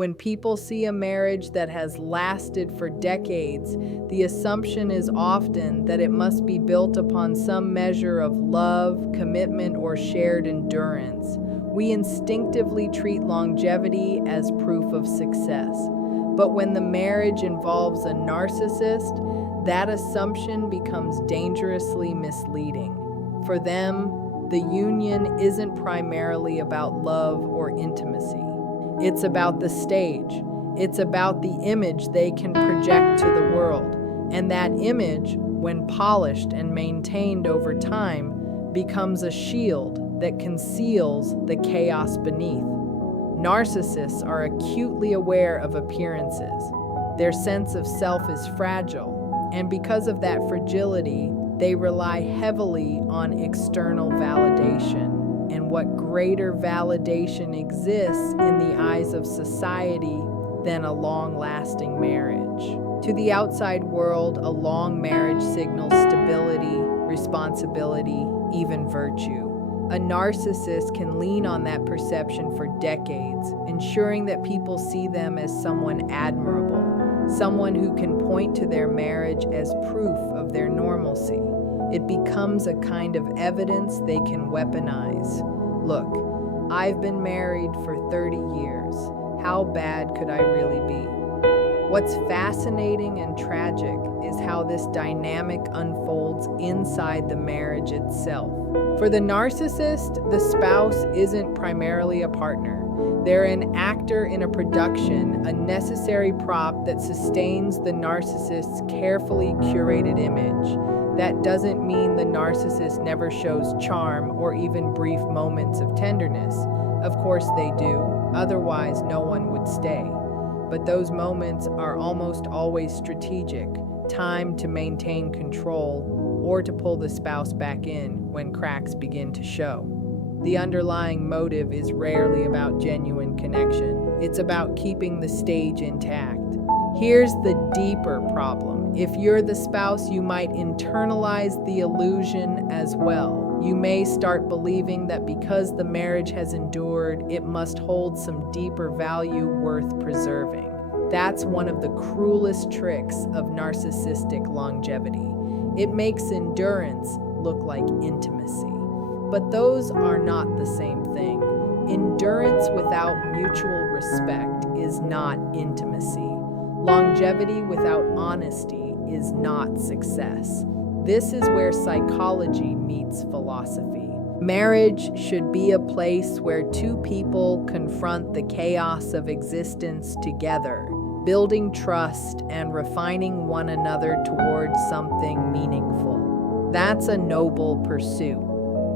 When people see a marriage that has lasted for decades, the assumption is often that it must be built upon some measure of love, commitment, or shared endurance. We instinctively treat longevity as proof of success. But when the marriage involves a narcissist, that assumption becomes dangerously misleading. For them, the union isn't primarily about love or intimacy. It's about the stage. It's about the image they can project to the world. And that image, when polished and maintained over time, becomes a shield that conceals the chaos beneath. Narcissists are acutely aware of appearances. Their sense of self is fragile, and because of that fragility, they rely heavily on external validation. And what greater validation exists in the eyes of society than a long-lasting marriage? To the outside world, a long marriage signals stability, responsibility, even virtue. A narcissist can lean on that perception for decades, ensuring that people see them as someone admirable, someone who can point to their marriage as proof of their normalcy. It becomes a kind of evidence they can weaponize. Look, I've been married for 30 years. How bad could I really be? What's fascinating and tragic is how this dynamic unfolds inside the marriage itself. For the narcissist, the spouse isn't primarily a partner. They're an actor in a production, a necessary prop that sustains the narcissist's carefully curated image. That doesn't mean the narcissist never shows charm or even brief moments of tenderness. Of course they do, otherwise no one would stay. But those moments are almost always strategic, timed to maintain control or to pull the spouse back in when cracks begin to show. The underlying motive is rarely about genuine connection. It's about keeping the stage intact. Here's the deeper problem. If you're the spouse, you might internalize the illusion as well. You may start believing that because the marriage has endured, it must hold some deeper value worth preserving. That's one of the cruelest tricks of narcissistic longevity. It makes endurance look like intimacy. But those are not the same thing. Endurance without mutual respect is not intimacy. Longevity without honesty is not success. This is where psychology meets philosophy. Marriage should be a place where two people confront the chaos of existence together, building trust and refining one another towards something meaningful. That's a noble pursuit.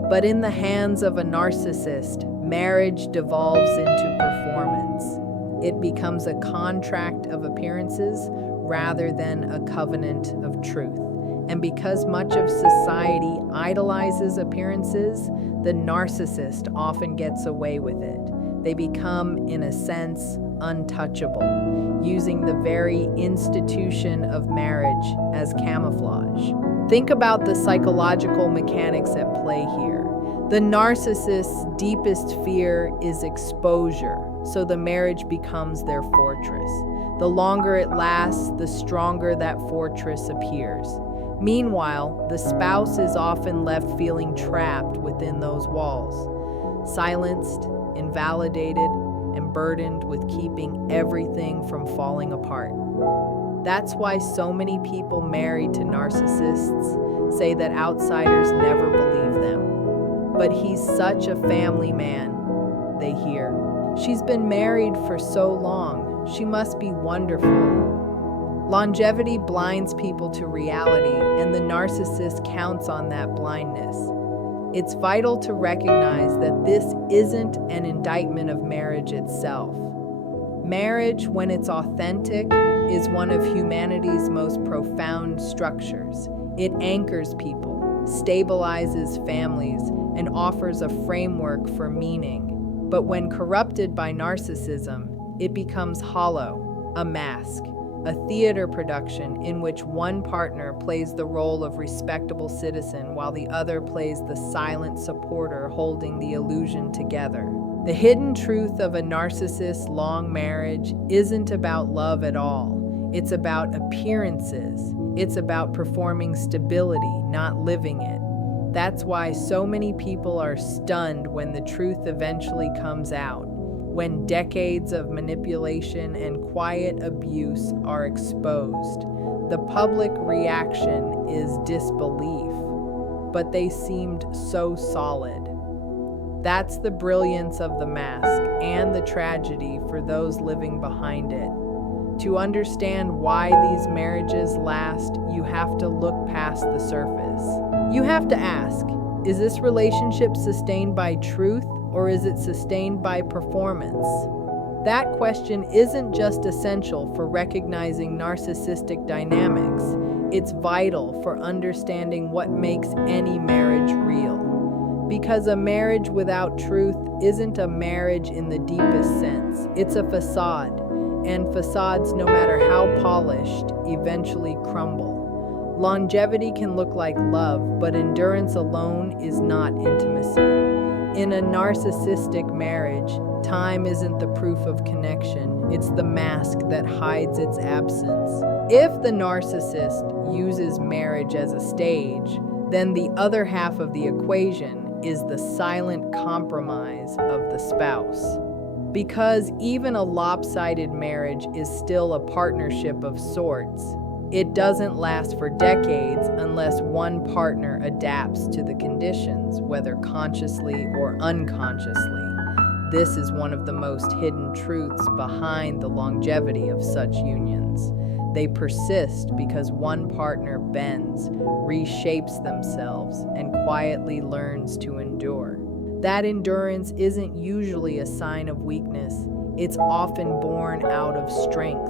But in the hands of a narcissist, marriage devolves into performance. It becomes a contract of appearances rather than a covenant of truth. And because much of society idolizes appearances, the narcissist often gets away with it. They become, in a sense, untouchable, using the very institution of marriage as camouflage. Think about the psychological mechanics at play here. The narcissist's deepest fear is exposure, so the marriage becomes their fortress. The longer it lasts, the stronger that fortress appears. Meanwhile, the spouse is often left feeling trapped within those walls, silenced, invalidated, and burdened with keeping everything from falling apart. That's why so many people married to narcissists say that outsiders never believe them. But he's such a family man, they hear. She's been married for so long, she must be wonderful. Longevity blinds people to reality, and the narcissist counts on that blindness. It's vital to recognize that this isn't an indictment of marriage itself. Marriage, when it's authentic, is one of humanity's most profound structures. It anchors people, stabilizes families, and offers a framework for meaning. But when corrupted by narcissism, it becomes hollow, a mask. a theater production in which one partner plays the role of respectable citizen while the other plays the silent supporter holding the illusion together. The hidden truth of a narcissist's long marriage isn't about love at all. It's about appearances. It's about performing stability, not living it. That's why so many people are stunned when the truth eventually comes out, when decades of manipulation and quiet abuse are exposed. The public reaction is disbelief, but they seemed so solid. That's the brilliance of the mask and the tragedy for those living behind it. To understand why these marriages last, you have to look past the surface. You have to ask, is this relationship sustained by truth or is it sustained by performance? That question isn't just essential for recognizing narcissistic dynamics, it's vital for understanding what makes any marriage real. Because a marriage without truth isn't a marriage in the deepest sense, it's a facade. And facades, no matter how polished, eventually crumble. Longevity can look like love, but endurance alone is not intimacy. In a narcissistic marriage, time isn't the proof of connection, it's the mask that hides its absence. If the narcissist uses marriage as a stage, then the other half of the equation is the silent compromise of the spouse. Because even a lopsided marriage is still a partnership of sorts, it doesn't last for decades unless one partner adapts to the conditions, whether consciously or unconsciously. This is one of the most hidden truths behind the longevity of such unions. They persist because one partner bends, reshapes themselves, and quietly learns to endure. That endurance isn't usually a sign of weakness, it's often born out of strength.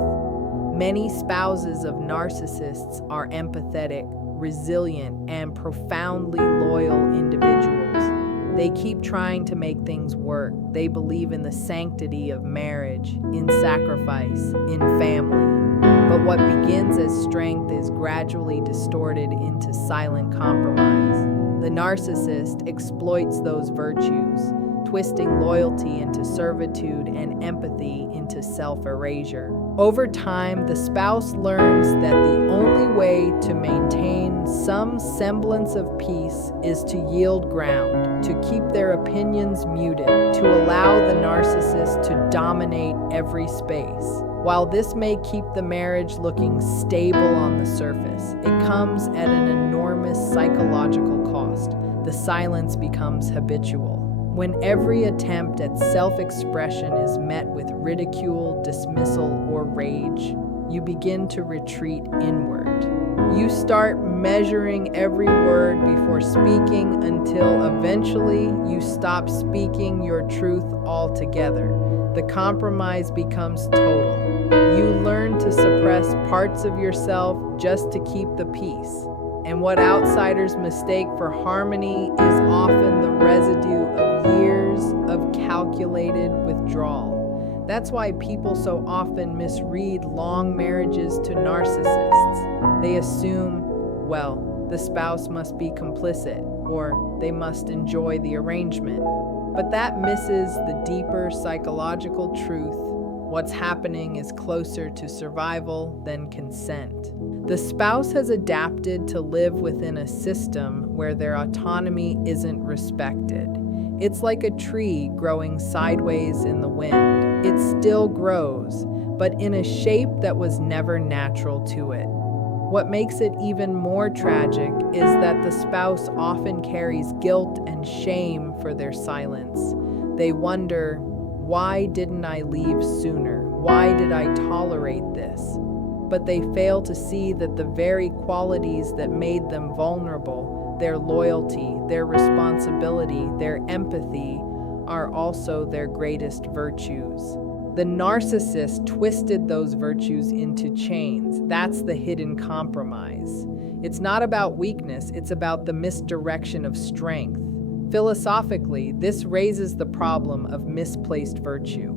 Many spouses of narcissists are empathetic, resilient, and profoundly loyal individuals. They keep trying to make things work. They believe in the sanctity of marriage, in sacrifice, in family. But what begins as strength is gradually distorted into silent compromise. The narcissist exploits those virtues, twisting loyalty into servitude and empathy into self-erasure. Over time, the spouse learns that the only way to maintain some semblance of peace is to yield ground, to keep their opinions muted, to allow the narcissist to dominate every space. While this may keep the marriage looking stable on the surface, it comes at an enormous psychological cost. The silence becomes habitual. When every attempt at self-expression is met with ridicule, dismissal, or rage, you begin to retreat inward. You start measuring every word before speaking until eventually you stop speaking your truth altogether. The compromise becomes total. You learn to suppress parts of yourself just to keep the peace. And what outsiders mistake for harmony is often the residue of years of calculated withdrawal. That's why people so often misread long marriages to narcissists. They assume, well, the spouse must be complicit, or they must enjoy the arrangement. But that misses the deeper psychological truth. What's happening is closer to survival than consent. The spouse has adapted to live within a system where their autonomy isn't respected. It's like a tree growing sideways in the wind. It still grows, but in a shape that was never natural to it. What makes it even more tragic is that the spouse often carries guilt and shame for their silence. They wonder, why didn't I leave sooner? Why did I tolerate this? But they fail to see that the very qualities that made them vulnerable, their loyalty, their responsibility, their empathy, are also their greatest virtues. The narcissist twisted those virtues into chains. That's the hidden compromise. It's not about weakness, it's about the misdirection of strength. Philosophically, this raises the problem of misplaced virtue.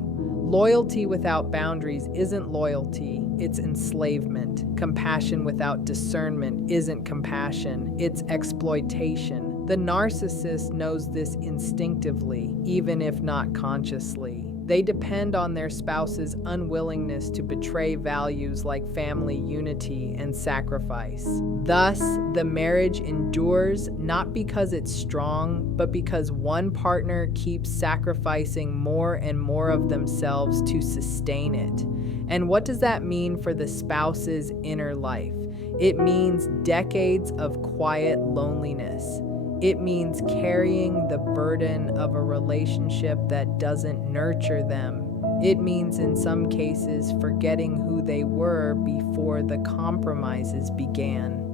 Loyalty without boundaries isn't loyalty, it's enslavement. Compassion without discernment isn't compassion, it's exploitation. The narcissist knows this instinctively, even if not consciously. They depend on their spouse's unwillingness to betray values like family unity and sacrifice. Thus, the marriage endures not because it's strong, but because one partner keeps sacrificing more and more of themselves to sustain it. And what does that mean for the spouse's inner life? It means decades of quiet loneliness. It means carrying the burden of a relationship that doesn't nurture them. It means, in some cases, forgetting who they were before the compromises began.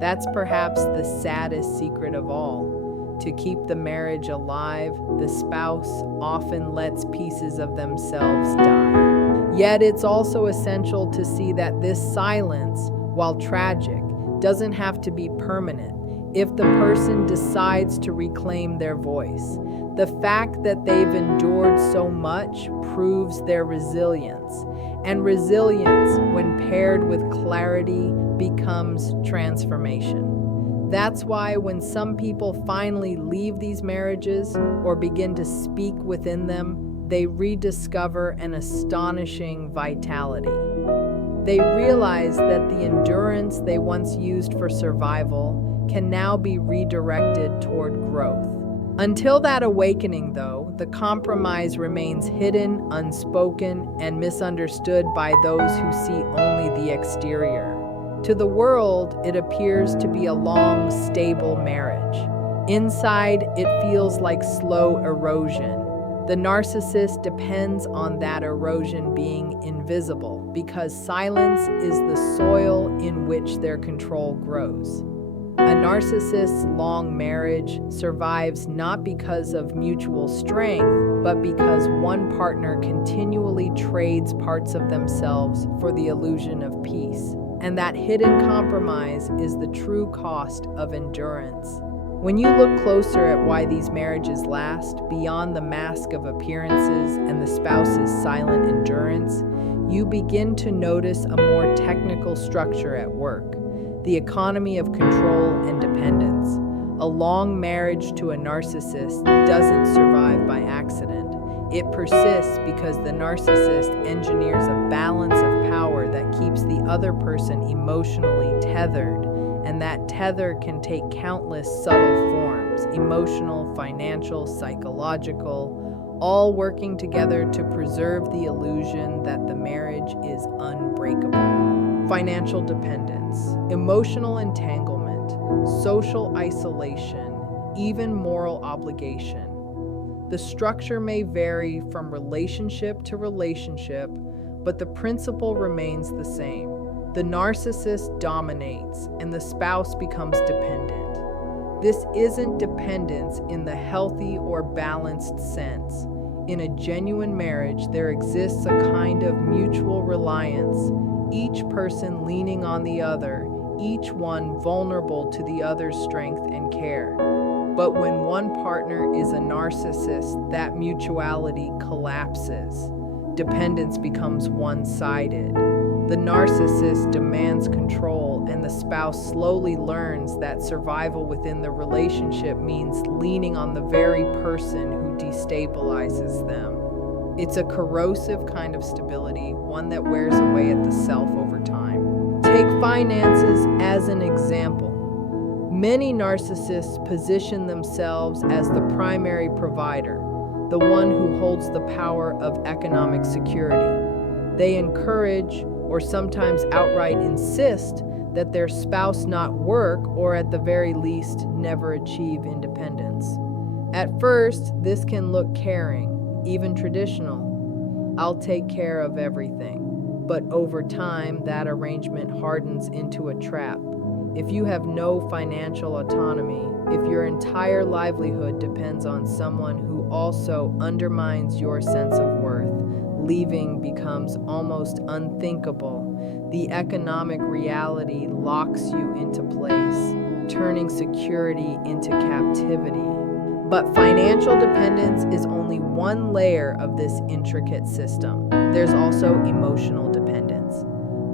That's perhaps the saddest secret of all. To keep the marriage alive, the spouse often lets pieces of themselves die. Yet it's also essential to see that this silence, while tragic, doesn't have to be permanent. If the person decides to reclaim their voice, the fact that they've endured so much proves their resilience. And resilience, when paired with clarity, becomes transformation. That's why when some people finally leave these marriages or begin to speak within them, they rediscover an astonishing vitality. They realize that the endurance they once used for survival can now be redirected toward growth. Until that awakening, though, the compromise remains hidden, unspoken, and misunderstood by those who see only the exterior. To the world, it appears to be a long, stable marriage. Inside, it feels like slow erosion. The narcissist depends on that erosion being invisible because silence is the soil in which their control grows. A narcissist's long marriage survives not because of mutual strength, but because one partner continually trades parts of themselves for the illusion of peace. And that hidden compromise is the true cost of endurance. When you look closer at why these marriages last, beyond the mask of appearances and the spouse's silent endurance, you begin to notice a more technical structure at work. The economy of control and dependence. A long marriage to a narcissist doesn't survive by accident. It persists because the narcissist engineers a balance of power that keeps the other person emotionally tethered, and that tether can take countless subtle forms: emotional, financial, psychological, all working together to preserve the illusion that the marriage is unbreakable. Financial dependence, emotional entanglement, social isolation, even moral obligation. The structure may vary from relationship to relationship, but the principle remains the same. The narcissist dominates, and the spouse becomes dependent. This isn't dependence in the healthy or balanced sense. In a genuine marriage, there exists a kind of mutual reliance, each person leaning on the other, each one vulnerable to the other's strength and care. But when one partner is a narcissist, that mutuality collapses. Dependence becomes one-sided. The narcissist demands control, and the spouse slowly learns that survival within the relationship means leaning on the very person who destabilizes them. It's a corrosive kind of stability, one that wears away at the self over time. Take finances as an example. Many narcissists position themselves as the primary provider, the one who holds the power of economic security. They encourage, or sometimes outright insist, that their spouse not work or at the very least never achieve independence. At first, this can look caring, even traditional. I'll take care of everything. But over time, that arrangement hardens into a trap. If you have no financial autonomy, if your entire livelihood depends on someone who also undermines your sense of worth, leaving becomes almost unthinkable. The economic reality locks you into place, turning security into captivity. But financial dependence is only one layer of this intricate system. There's also emotional dependence.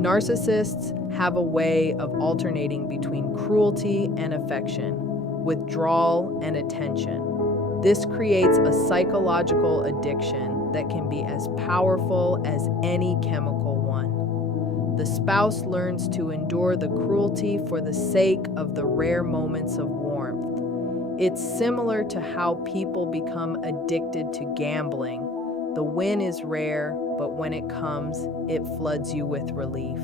Narcissists have a way of alternating between cruelty and affection, withdrawal and attention. This creates a psychological addiction that can be as powerful as any chemical one. The spouse learns to endure the cruelty for the sake of the rare moments of warmth. It's similar to how people become addicted to gambling. The win is rare, but when it comes, it floods you with relief.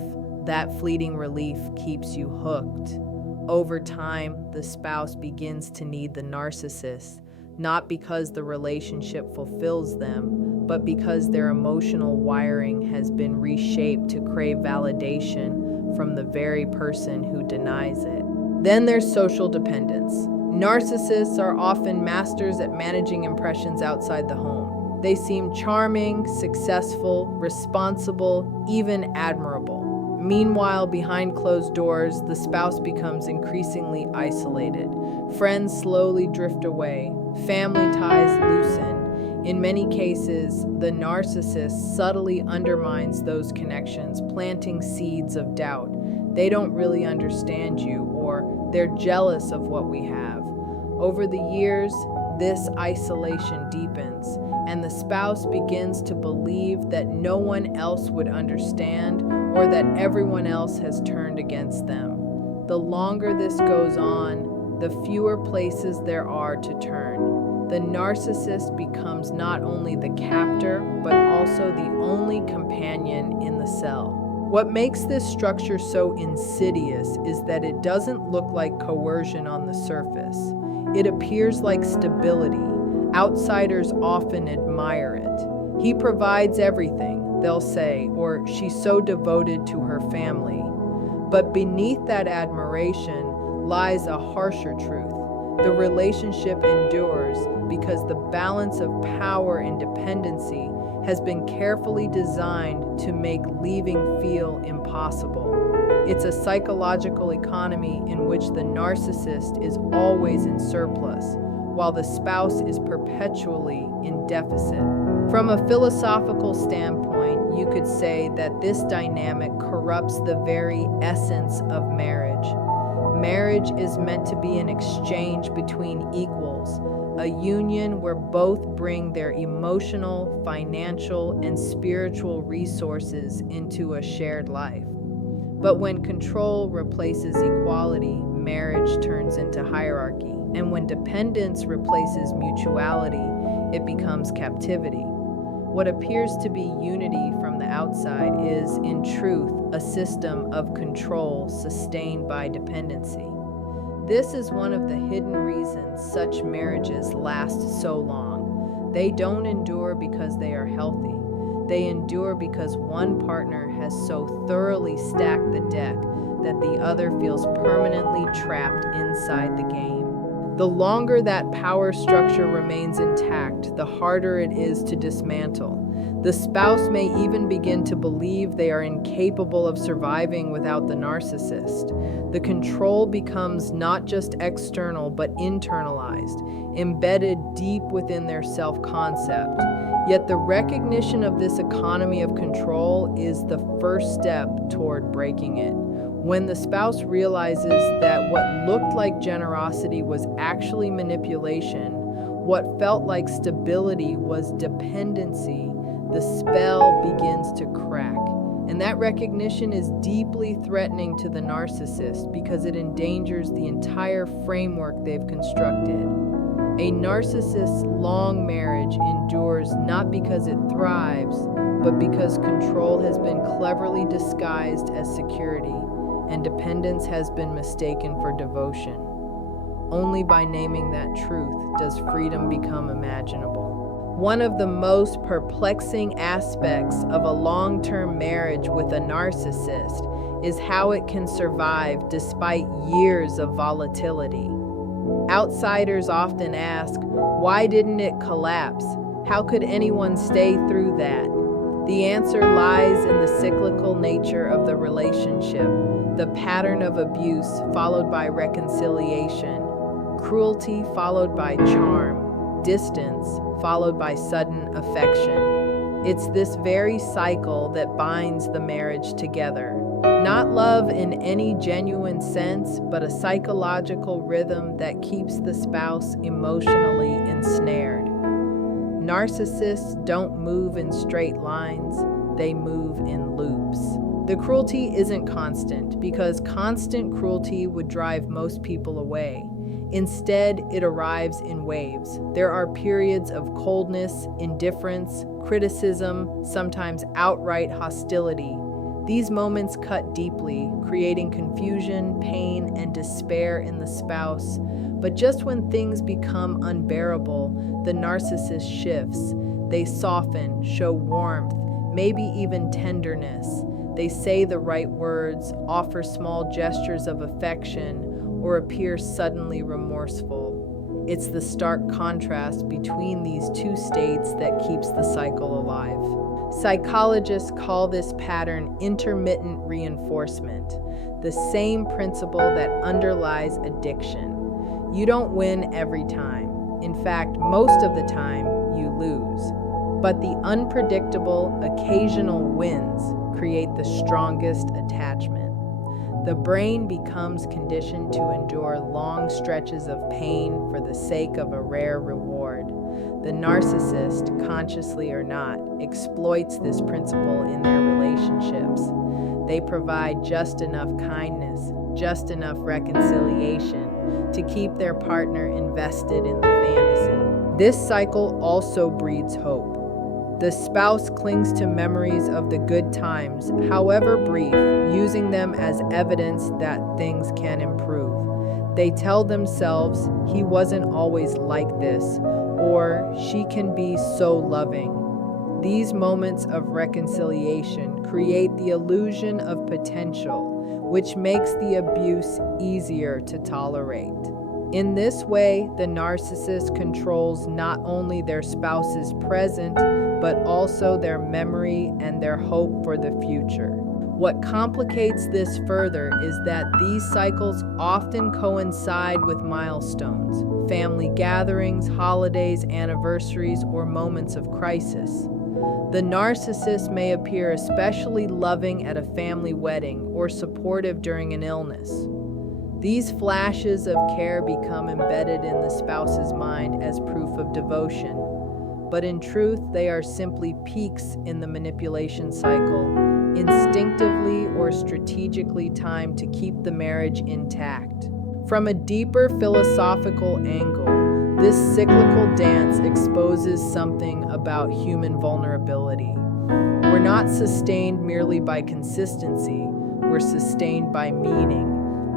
That fleeting relief keeps you hooked. Over time, the spouse begins to need the narcissist, not because the relationship fulfills them, but because their emotional wiring has been reshaped to crave validation from the very person who denies it. Then there's social dependence. Narcissists are often masters at managing impressions outside the home. They seem charming, successful, responsible, even admirable. Meanwhile, behind closed doors, the spouse becomes increasingly isolated. Friends slowly drift away. Family ties loosen. In many cases, the narcissist subtly undermines those connections, planting seeds of doubt. They don't really understand you, or they're jealous of what we have. Over the years, this isolation deepens, and the spouse begins to believe that no one else would understand or that everyone else has turned against them. The longer this goes on, the fewer places there are to turn. The narcissist becomes not only the captor, but also the only companion in the cell. What makes this structure so insidious is that it doesn't look like coercion on the surface. It appears like stability. Outsiders often admire it. He provides everything, they'll say, or she's so devoted to her family. But beneath that admiration lies a harsher truth. The relationship endures because the balance of power and dependency has been carefully designed to make leaving feel impossible. It's a psychological economy in which the narcissist is always in surplus, while the spouse is perpetually in deficit. From a philosophical standpoint, you could say that this dynamic corrupts the very essence of marriage. Marriage is meant to be an exchange between equals, a union where both bring their emotional, financial, and spiritual resources into a shared life. But when control replaces equality, marriage turns into hierarchy. And when dependence replaces mutuality, it becomes captivity. What appears to be unity from the outside is, in truth, a system of control sustained by dependency. This is one of the hidden reasons such marriages last so long. They don't endure because they are healthy. They endure because one partner has so thoroughly stacked the deck that the other feels permanently trapped inside the game. The longer that power structure remains intact, the harder it is to dismantle. The spouse may even begin to believe they are incapable of surviving without the narcissist. The control becomes not just external but internalized, embedded deep within their self-concept. Yet the recognition of this economy of control is the first step toward breaking it. When the spouse realizes that what looked like generosity was actually manipulation, what felt like stability was dependency, the spell begins to crack. And that recognition is deeply threatening to the narcissist because it endangers the entire framework they've constructed. A narcissist's long marriage endures not because it thrives, but because control has been cleverly disguised as security, and dependence has been mistaken for devotion. Only by naming that truth does freedom become imaginable. One of the most perplexing aspects of a long-term marriage with a narcissist is how it can survive despite years of volatility. Outsiders often ask, why didn't it collapse? How could anyone stay through that? The answer lies in the cyclical nature of the relationship, the pattern of abuse followed by reconciliation, cruelty followed by charm, distance, followed by sudden affection. It's this very cycle that binds the marriage together. Not love in any genuine sense, but a psychological rhythm that keeps the spouse emotionally ensnared. Narcissists don't move in straight lines, they move in loops. The cruelty isn't constant, because constant cruelty would drive most people away. Instead, it arrives in waves. There are periods of coldness, indifference, criticism, sometimes outright hostility. These moments cut deeply, creating confusion, pain, and despair in the spouse. But just when things become unbearable, the narcissist shifts. They soften, show warmth, maybe even tenderness. They say the right words, offer small gestures of affection, or appear suddenly remorseful. It's the stark contrast between these two states that keeps the cycle alive. Psychologists call this pattern intermittent reinforcement, the same principle that underlies addiction. You don't win every time. In fact, most of the time, you lose. But the unpredictable, occasional wins create the strongest attachment. The brain becomes conditioned to endure long stretches of pain for the sake of a rare reward. The narcissist, consciously or not, exploits this principle in their relationships. They provide just enough kindness, just enough reconciliation to keep their partner invested in the fantasy. This cycle also breeds hope. The spouse clings to memories of the good times, however brief, using them as evidence that things can improve. They tell themselves, "He wasn't always like this," or "She can be so loving." These moments of reconciliation create the illusion of potential, which makes the abuse easier to tolerate. In this way, the narcissist controls not only their spouse's present, but also their memory and their hope for the future. What complicates this further is that these cycles often coincide with milestones, family gatherings, holidays, anniversaries, or moments of crisis. The narcissist may appear especially loving at a family wedding or supportive during an illness. These flashes of care become embedded in the spouse's mind as proof of devotion. But in truth, they are simply peaks in the manipulation cycle, instinctively or strategically timed to keep the marriage intact. From a deeper philosophical angle, this cyclical dance exposes something about human vulnerability. We're not sustained merely by consistency, we're sustained by meaning.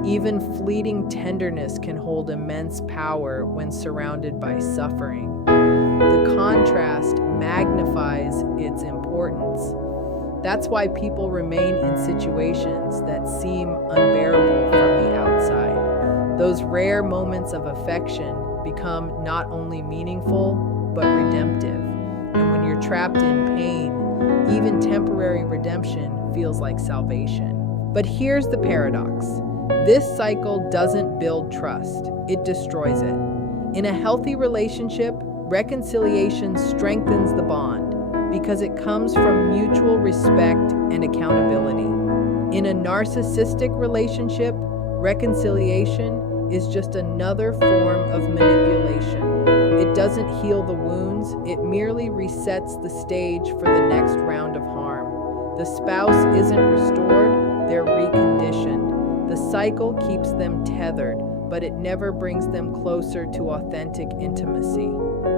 Even fleeting tenderness can hold immense power when surrounded by suffering. The contrast magnifies its importance. That's why people remain in situations that seem unbearable from the outside. Those rare moments of affection become not only meaningful, but redemptive. And when you're trapped in pain, even temporary redemption feels like salvation. But here's the paradox. This cycle doesn't build trust, it destroys it. In a healthy relationship, reconciliation strengthens the bond because it comes from mutual respect and accountability. In a narcissistic relationship, reconciliation is just another form of manipulation. It doesn't heal the wounds, it merely resets the stage for the next round of harm. The spouse isn't restored, they're reconditioned. The cycle keeps them tethered, but it never brings them closer to authentic intimacy.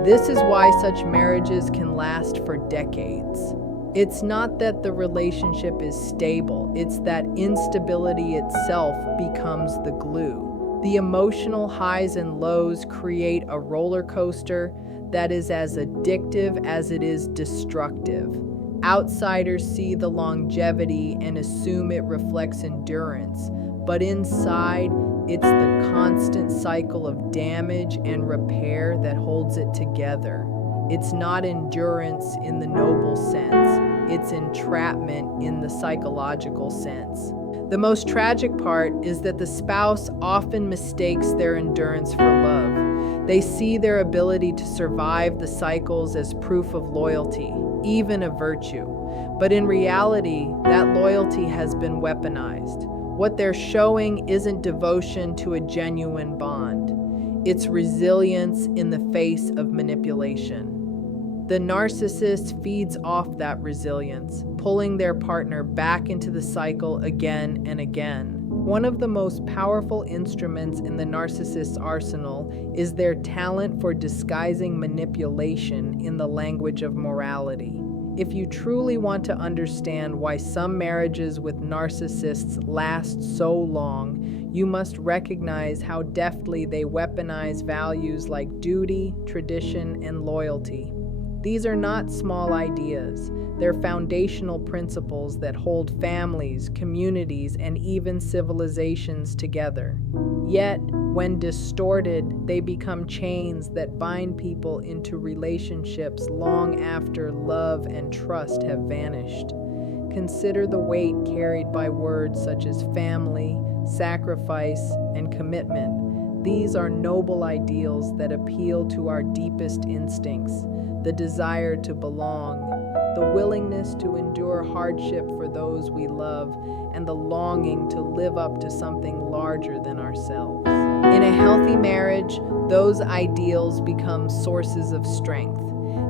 This is why such marriages can last for decades. It's not that the relationship is stable, it's that instability itself becomes the glue. The emotional highs and lows create a roller coaster that is as addictive as it is destructive. Outsiders see the longevity and assume it reflects endurance, but inside, it's the constant cycle of damage and repair that holds it together. It's not endurance in the noble sense, it's entrapment in the psychological sense. The most tragic part is that the spouse often mistakes their endurance for love. They see their ability to survive the cycles as proof of loyalty, even a virtue. But in reality, that loyalty has been weaponized. What they're showing isn't devotion to a genuine bond. It's resilience in the face of manipulation. The narcissist feeds off that resilience, pulling their partner back into the cycle again and again. One of the most powerful instruments in the narcissist's arsenal is their talent for disguising manipulation in the language of morality. If you truly want to understand why some marriages with narcissists last so long, you must recognize how deftly they weaponize values like duty, tradition, and loyalty. These are not small ideas. They're foundational principles that hold families, communities, and even civilizations together. Yet, when distorted, they become chains that bind people into relationships long after love and trust have vanished. Consider the weight carried by words such as family, sacrifice, and commitment. These are noble ideals that appeal to our deepest instincts: the desire to belong, the willingness to endure hardship for those we love, and the longing to live up to something larger than ourselves. In a healthy marriage, those ideals become sources of strength.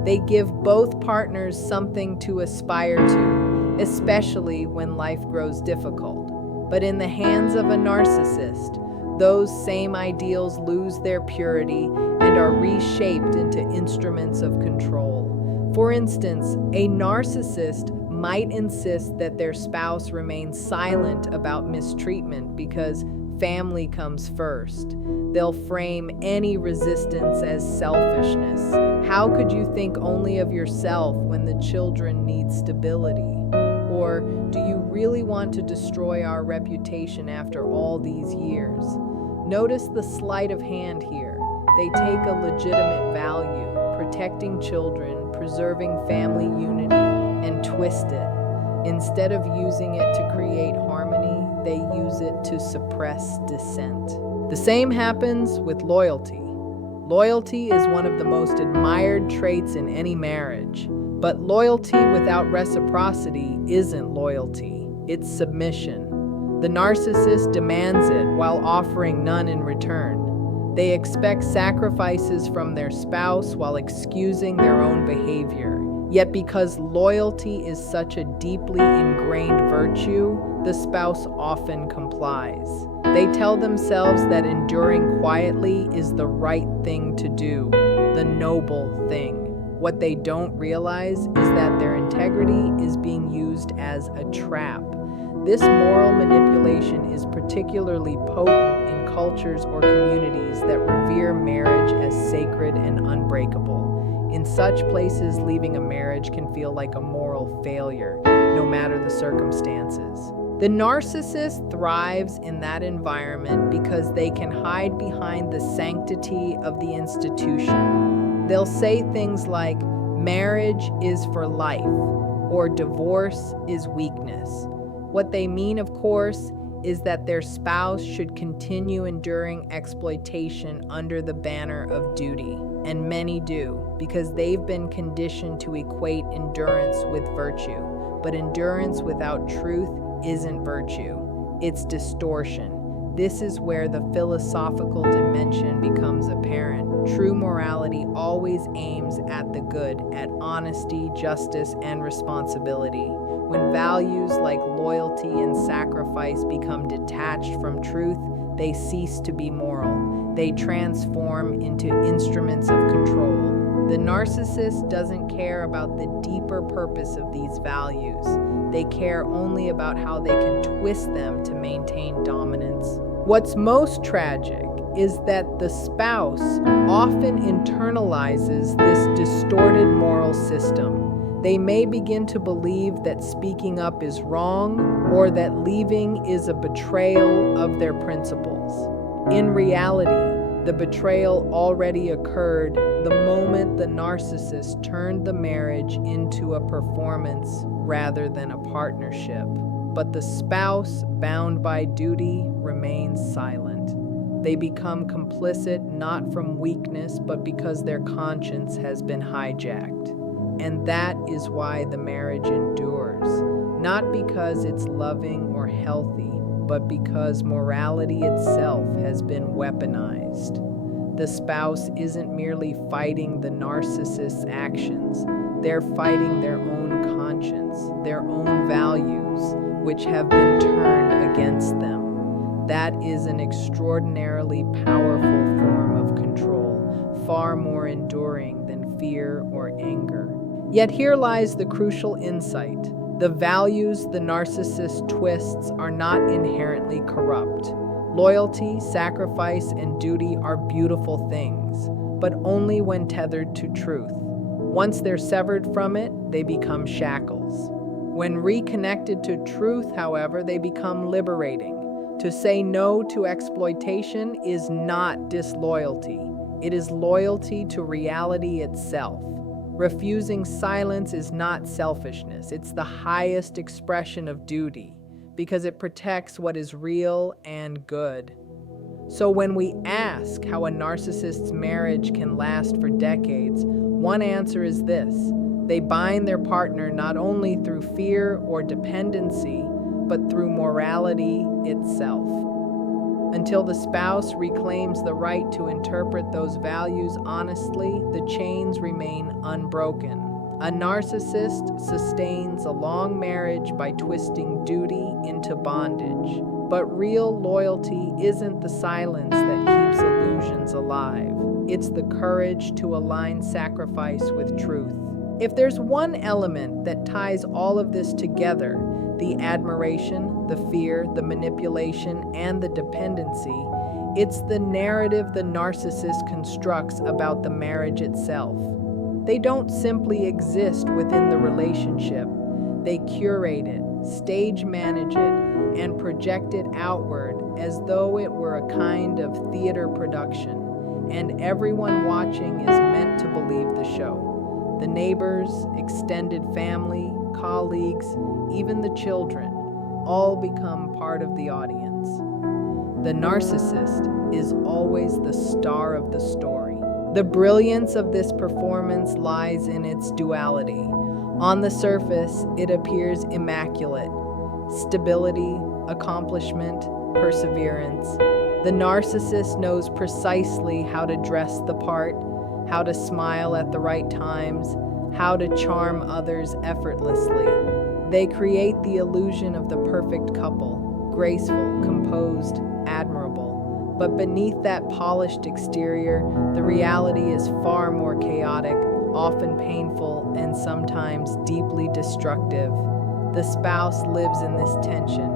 They give both partners something to aspire to, especially when life grows difficult. But in the hands of a narcissist, those same ideals lose their purity and are reshaped into instruments of control. For instance, a narcissist might insist that their spouse remain silent about mistreatment because family comes first. They'll frame any resistance as selfishness. How could you think only of yourself when the children need stability? Or, do you really want to destroy our reputation after all these years? Notice the sleight of hand here. They take a legitimate value, protecting children, preserving family unity, and twist it. Instead of using it to create harmony, they use it to suppress dissent. The same happens with loyalty. Loyalty is one of the most admired traits in any marriage. But loyalty without reciprocity isn't loyalty, it's submission. The narcissist demands it while offering none in return. They expect sacrifices from their spouse while excusing their own behavior. Yet because loyalty is such a deeply ingrained virtue, the spouse often complies. They tell themselves that enduring quietly is the right thing to do, the noble thing. What they don't realize is that their integrity is being used as a trap. This moral manipulation is particularly potent in cultures or communities that revere marriage as sacred and unbreakable. In such places, leaving a marriage can feel like a moral failure, no matter the circumstances. The narcissist thrives in that environment because they can hide behind the sanctity of the institution. They'll say things like, marriage is for life, or divorce is weakness. What they mean, of course, is that their spouse should continue enduring exploitation under the banner of duty. And many do, because they've been conditioned to equate endurance with virtue. But endurance without truth isn't virtue, it's distortion. This is where the philosophical dimension becomes apparent. True morality always aims at the good, at honesty, justice, and responsibility. When values like loyalty and sacrifice become detached from truth, they cease to be moral. They transform into instruments of control. The narcissist doesn't care about the deeper purpose of these values. They care only about how they can twist them to maintain dominance. What's most tragic is that the spouse often internalizes this distorted moral system. They may begin to believe that speaking up is wrong or that leaving is a betrayal of their principles. In reality, the betrayal already occurred the moment the narcissist turned the marriage into a performance rather than a partnership. But the spouse, bound by duty, remains silent. They become complicit not from weakness, but because their conscience has been hijacked. And that is why the marriage endures. Not because it's loving or healthy, but because morality itself has been weaponized. The spouse isn't merely fighting the narcissist's actions, they're fighting their own conscience, their own values, which have been turned against them. That is an extraordinarily powerful form of control, far more enduring than fear or anger. Yet here lies the crucial insight. The values the narcissist twists are not inherently corrupt. Loyalty, sacrifice, and duty are beautiful things, but only when tethered to truth. Once they're severed from it, they become shackles. When reconnected to truth, however, they become liberating. To say no to exploitation is not disloyalty. It is loyalty to reality itself. Refusing silence is not selfishness. It's the highest expression of duty because it protects what is real and good. So when we ask how a narcissist's marriage can last for decades, one answer is this: they bind their partner not only through fear or dependency, but through morality itself. Until the spouse reclaims the right to interpret those values honestly, the chains remain unbroken. A narcissist sustains a long marriage by twisting duty into bondage. But real loyalty isn't the silence that keeps illusions alive. It's the courage to align sacrifice with truth. If there's one element that ties all of this together, the admiration, the fear, the manipulation, and the dependency, it's the narrative the narcissist constructs about the marriage itself. They don't simply exist within the relationship. They curate it, stage manage it, and project it outward as though it were a kind of theater production. And everyone watching is meant to believe the show. The neighbors, extended family, colleagues, even the children, all become part of the audience. The narcissist is always the star of the story. The brilliance of this performance lies in its duality. On the surface, it appears immaculate. Stability, accomplishment, perseverance. The narcissist knows precisely how to dress the part, how to smile at the right times, how to charm others effortlessly. They create the illusion of the perfect couple, graceful, composed, admirable. But beneath that polished exterior, the reality is far more chaotic, often painful, and sometimes deeply destructive. The spouse lives in this tension,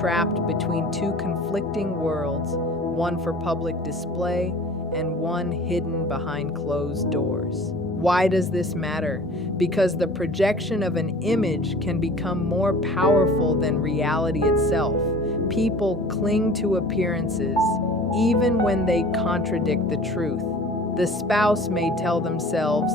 trapped between two conflicting worlds, one for public display and one hidden behind closed doors. Why does this matter? Because the projection of an image can become more powerful than reality itself. People cling to appearances, even when they contradict the truth. The spouse may tell themselves,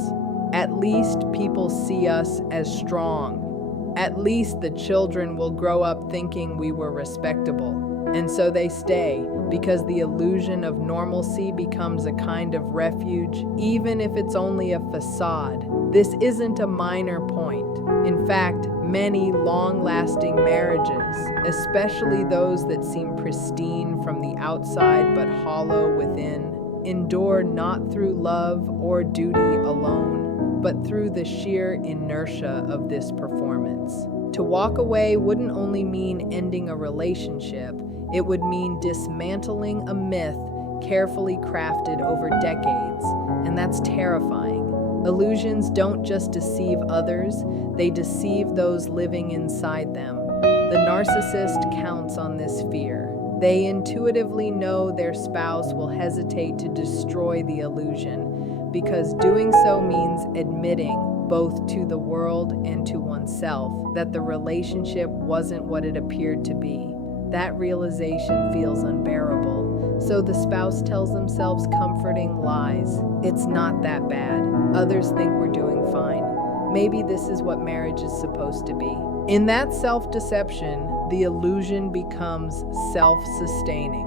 "At least people see us as strong. At least the children will grow up thinking we were respectable." And so they stay, because the illusion of normalcy becomes a kind of refuge, even if it's only a facade. This isn't a minor point. In fact, many long-lasting marriages, especially those that seem pristine from the outside but hollow within, endure not through love or duty alone, but through the sheer inertia of this performance. To walk away wouldn't only mean ending a relationship, it would mean dismantling a myth carefully crafted over decades, and that's terrifying. Illusions don't just deceive others, they deceive those living inside them. The narcissist counts on this fear. They intuitively know their spouse will hesitate to destroy the illusion, because doing so means admitting, both to the world and to oneself, that the relationship wasn't what it appeared to be. That realization feels unbearable, so the spouse tells themselves comforting lies. It's not that bad. Others think we're doing fine. Maybe this is what marriage is supposed to be. In that self-deception, the illusion becomes self-sustaining.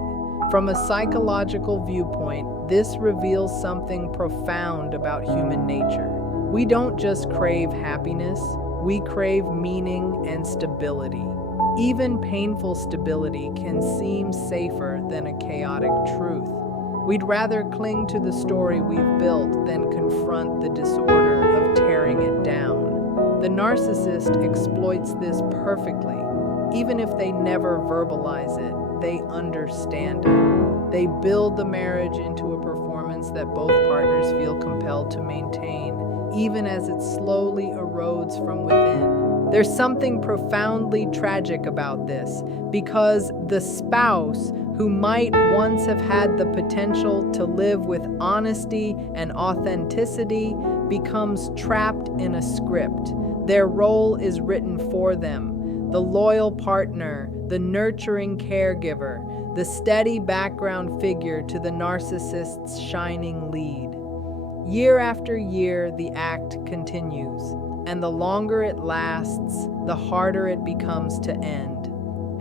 From a psychological viewpoint, this reveals something profound about human nature. We don't just crave happiness, we crave meaning and stability. Even painful stability can seem safer than a chaotic truth. We'd rather cling to the story we've built than confront the disorder of tearing it down. The narcissist exploits this perfectly. Even if they never verbalize it, they understand it. They build the marriage into a performance that both partners feel compelled to maintain, even as it slowly erodes from within. There's something profoundly tragic about this, because the spouse, who might once have had the potential to live with honesty and authenticity, becomes trapped in a script. Their role is written for them. The loyal partner, the nurturing caregiver, the steady background figure to the narcissist's shining lead. Year after year, the act continues, and the longer it lasts, the harder it becomes to end.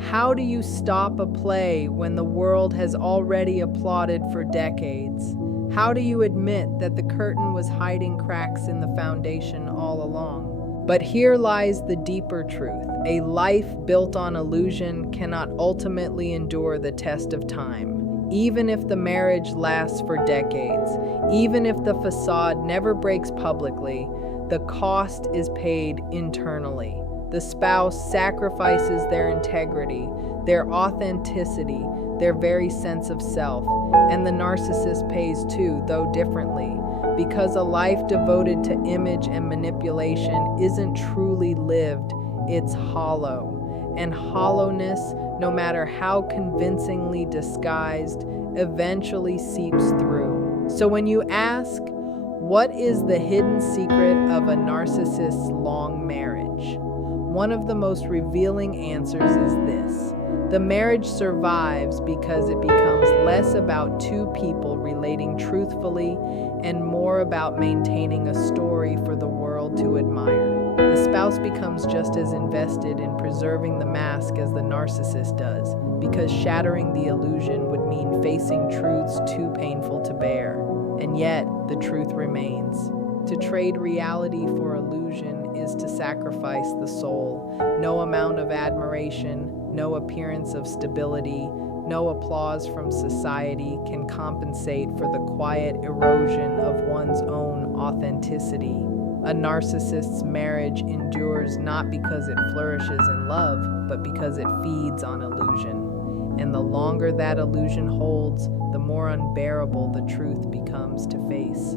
How do you stop a play when the world has already applauded for decades? How do you admit that the curtain was hiding cracks in the foundation all along? But here lies the deeper truth. A life built on illusion cannot ultimately endure the test of time. Even if the marriage lasts for decades, even if the facade never breaks publicly, the cost is paid internally. The spouse sacrifices their integrity, their authenticity, their very sense of self, and the narcissist pays too, though differently. Because a life devoted to image and manipulation isn't truly lived, it's hollow. And hollowness, no matter how convincingly disguised, eventually seeps through. So when you ask, what is the hidden secret of a narcissist's long marriage? One of the most revealing answers is this. The marriage survives because it becomes less about two people relating truthfully and more about maintaining a story for the world to admire. The spouse becomes just as invested in preserving the mask as the narcissist does, because shattering the illusion would mean facing truths too painful to bear. And yet, the truth remains. To trade reality for illusion is to sacrifice the soul. No amount of admiration, no appearance of stability, no applause from society can compensate for the quiet erosion of one's own authenticity. A narcissist's marriage endures not because it flourishes in love, but because it feeds on illusion. And the longer that illusion holds, the more unbearable the truth becomes to face.